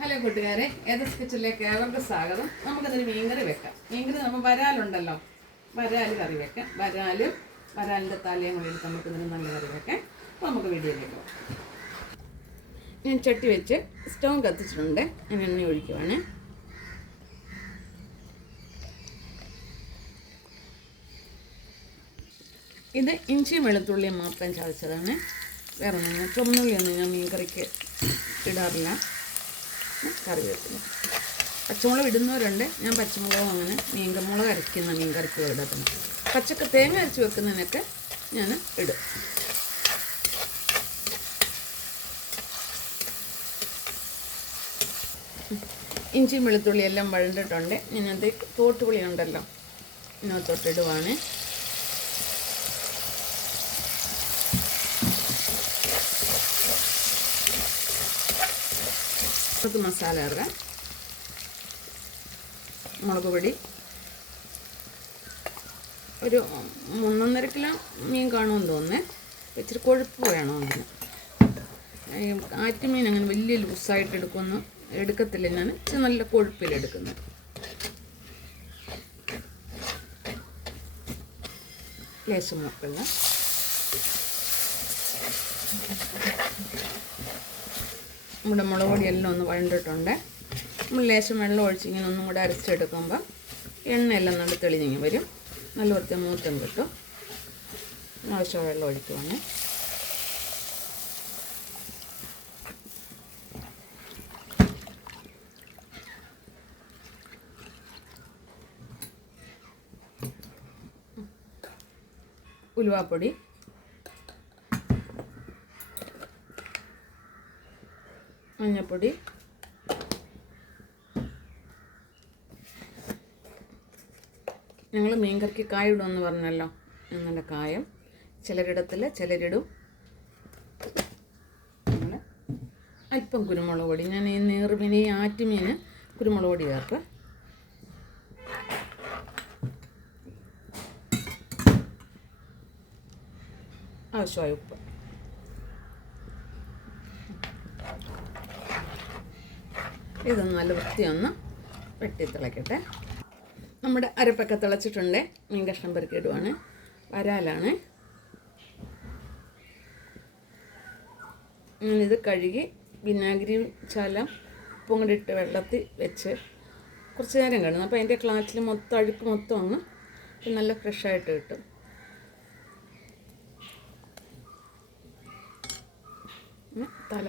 Hello കൂട്ടുകാരെ, ഏതസ് കിച്ചണിലേക്ക് ഏവർക്കും സ്വാഗതം. നമുക്കതൊരു മീൻകറി വെക്കാം. മീൻകറി നമ്മൾ വരാലുണ്ടല്ലോ, വരാൽ കറി വെക്കാം. വരാലിൻ്റെ തലയും കൂടി നമുക്ക് ഇതിന് നല്ല കറി വെക്കാം. അപ്പോൾ നമുക്ക് വീഡിയോയിലേക്ക് പോകാം. ഞാൻ ചട്ടി വെച്ച് സ്റ്റൗ കത്തിച്ചിട്ടുണ്ട്. ഞാൻ എണ്ണ ഒഴിക്കുവാണ്. ഇത് ഇഞ്ചിയും വെളുത്തുള്ളിയും മാത്രം ചതച്ചതാണ്. വേറെ ഒന്നും ചുമന്നുള്ളിയൊന്നും ഞാൻ മീൻകറിക്ക് ഇടാറില്ല. കറി വെക്കുന്നു. പച്ചമുളക് ഇടുന്നവരുണ്ട്. ഞാൻ പച്ചമുളകും അങ്ങനെ മുളക് അരയ്ക്കുന്ന മീൻ കറിക്ക് ഇടത്തുന്നു. തേങ്ങ അരച്ച് വെക്കുന്നതിനൊക്കെ ഞാൻ ഇടും. ഇഞ്ചിയും വെളുത്തുള്ളി എല്ലാം വഴണ്ടിട്ടുണ്ട്. ഇതിനകത്ത് തോട്ടുപുളി ഉണ്ടല്ലോ, ഇതിനകത്തോട്ടിടുവാണ്. മസാല ഇടാം. മുളക് പൊടി ഒരു 1.5 കിലോ മീൻ കാണുമെന്ന് തോന്നുന്നേ. ഇച്ചിരി കൊഴുപ്പ് വേണം അതിന്. ആറ്റുമീൻ അങ്ങനെ വലിയ ലൂസായിട്ട് എടുക്കത്തില്ല. ഞാൻ ഇച്ചിരി നല്ല കൊഴുപ്പിലെടുക്കുന്നത്. ലേശം മുക്കുള്ള നമ്മുടെ മുളക് പൊടി എല്ലാം ഒന്ന് വഴണ്ടിട്ടുണ്ട്. നമ്മൾ ലേശം വെള്ളം ഒഴിച്ച് ഇങ്ങനെ ഒന്നും കൂടെ അരച്ചെടുക്കുമ്പോൾ എണ്ണയെല്ലാം നല്ല തെളിഞ്ഞിങ്ങി വരും. നല്ല വൃത്തി മൂത്തം കിട്ടും. ആവശ്യം വെള്ളം ഒഴിക്കുവാണ്. ഉലുവാപ്പൊടി, മഞ്ഞൾപ്പൊടി, ഞങ്ങൾ മീൻകറിക്ക് കായ ഇടുമെന്ന് പറഞ്ഞല്ലോ. നല്ല കായം ചിലരിടത്തില്ല, ചിലരിടും. നമ്മൾ അല്പം കുരുമുളക് പൊടി. ഞാൻ ഈ നീർമീൻ, ഈ ആറ്റുമീൻ കുരുമുളക് പൊടി ചേർത്ത്. ആവശ്യമായ ഉപ്പ്. ഇതൊന്ന് നല്ല വൃത്തിയൊന്ന് വെട്ടി തിളയ്ക്കട്ടെ. നമ്മുടെ അരപ്പൊക്കെ തിളച്ചിട്ടുണ്ട്. മീൻ കഷ്ണം പെറുക്കിയിടുവാണ്. വരാലാണ്. ഞാനിത് കഴുകി വിനാഗിരി ചാലം ഉപ്പും കൂടി ഇട്ട് വെള്ളത്തിൽ വെച്ച് കുറച്ച് നേരം കിടന്നു. അപ്പോൾ അതിൻ്റെ ക്ലാച്ചിൽ മൊത്തം അഴുക്ക് മൊത്തം അങ്ങ് നല്ല ഫ്രഷായിട്ട് കിട്ടും. തല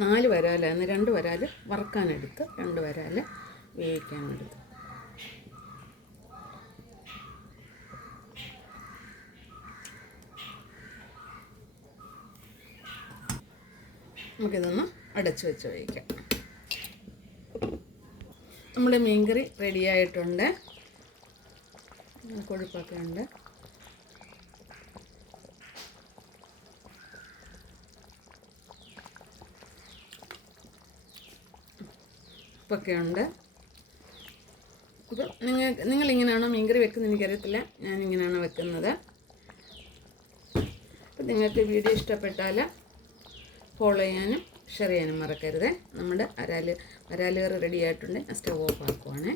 4 വരാലായിരുന്നു. 2 വരാൽ വറക്കാനെടുത്ത്, 2 വരാൽ വേവിക്കാനെടുത്ത്. നമുക്കിതൊന്ന് അടച്ചു വെച്ച് വേവിക്കാം. നമ്മുടെ മീൻകറി റെഡിയായിട്ടുണ്ട്. കൊഴുപ്പൊക്കെ ഉണ്ട്. ഉപ്പൊക്കെ ഉണ്ട്. അപ്പം നിങ്ങളിങ്ങനെയാണോ മീൻകറി വെക്കുന്നത് എനിക്കറിയത്തില്ല. ഞാനിങ്ങനെയാണ് വെക്കുന്നത്. അപ്പം നിങ്ങൾക്ക് വീഡിയോ ഇഷ്ടപ്പെട്ടാൽ ഫോളോ ചെയ്യാനും ഷെയർ ചെയ്യാനും മറക്കരുത്. നമ്മുടെ വരാൽ കറി റെഡി ആയിട്ടുണ്ട്. Stove off ആക്കുവാണേ.